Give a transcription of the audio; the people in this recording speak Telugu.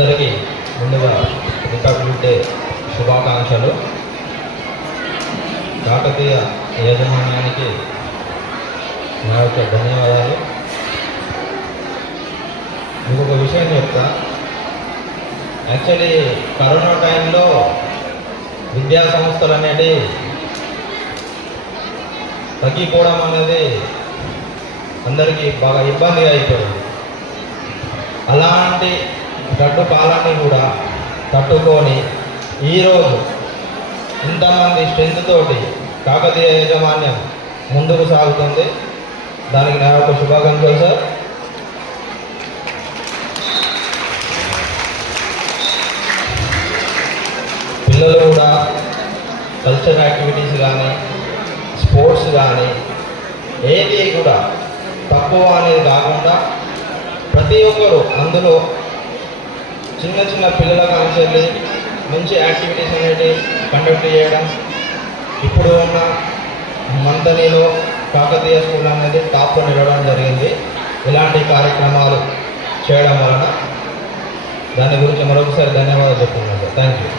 అందరికీ ముందుగా రిపబ్లిక్ డే శుభాకాంక్షలు. కాకతీయ యాజమాన్యానికి నా యొక్క ధన్యవాదాలు. ఇంకొక విషయం చెప్తా. యాక్చువల్లీ కరోనా టైంలో విద్యా సంస్థలు అనేది తగ్గిపోవడం అనేది అందరికీ బాగా ఇబ్బందిగా అయిపోయింది. అలాంటి గడ్డు కాలాన్ని కూడా తట్టుకొని ఈరోజు ఇంతమంది స్ట్రెంత్ తోటి కాకతీయ యాజమాన్యం ముందుకు సాగుతుంది. దానికి నా యొక్క శుభాకాంక్షలు సార్. పిల్లలు కూడా కల్చరల్ యాక్టివిటీస్ కానీ స్పోర్ట్స్ కానీ ఏది కూడా తక్కువ అనేది కాకుండా ప్రతి ఒక్కరూ అందులో చిన్న చిన్న పిల్లల కాంచెల్లి మంచి యాక్టివిటీస్ అనేవి కండక్ట్ చేయడం. ఇప్పుడు ఉన్న మంతనీలో కాకతీయ స్కూల్ అనేది టాప్లో నిలవడం జరిగింది. ఇలాంటి కార్యక్రమాలు చేయడం వలన దాని గురించి మరొకసారి ధన్యవాదాలు చెప్తున్నాను. Thank you.